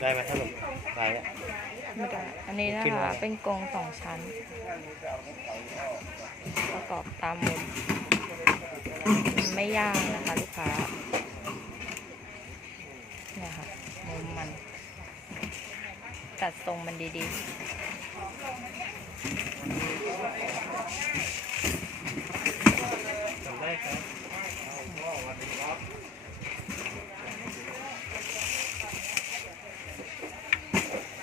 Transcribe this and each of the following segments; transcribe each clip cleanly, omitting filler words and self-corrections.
ได้ไหมถ้าหนุ่มลายเนี้ยไม่ได้อันนี้นะคะเป็นกรง2 ชั้นประกอบตามมุมไม่ยากนะคะลูกค้าเนี่ยค่ะมุมมันจัดทรงมันดีๆทำได้ครับ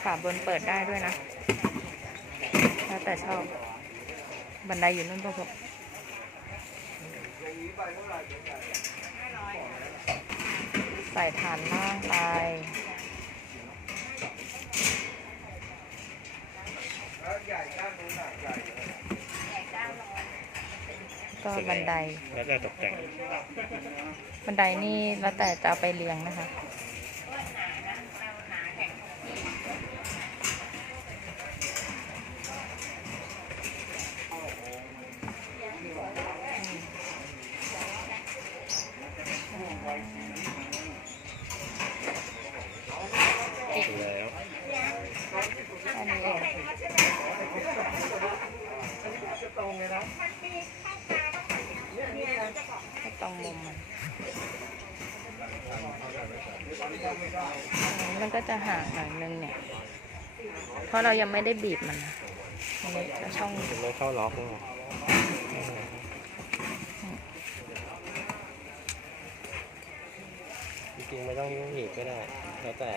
ฝาบนเปิดได้ด้วยนะแล้วแต่ชอบบันไดอยู่นู่นพวกใส่ฐานล่างไปก็บันได แล้วแต่ตกแต่ง บันไดนี่แล้วแต่จะเอาไปเรียงนะคะดูแล้ว อันนี้เองให้ตรงมุมมันก็จะห่างหน่อยนึงเนี่ยเพราะเรายังไม่ได้บีบมันนะอันนี้ก็ช่อง ยังไม่เข้าล็อกเลยจริงๆไม่ต้องบีบก็ได้แล้วแต่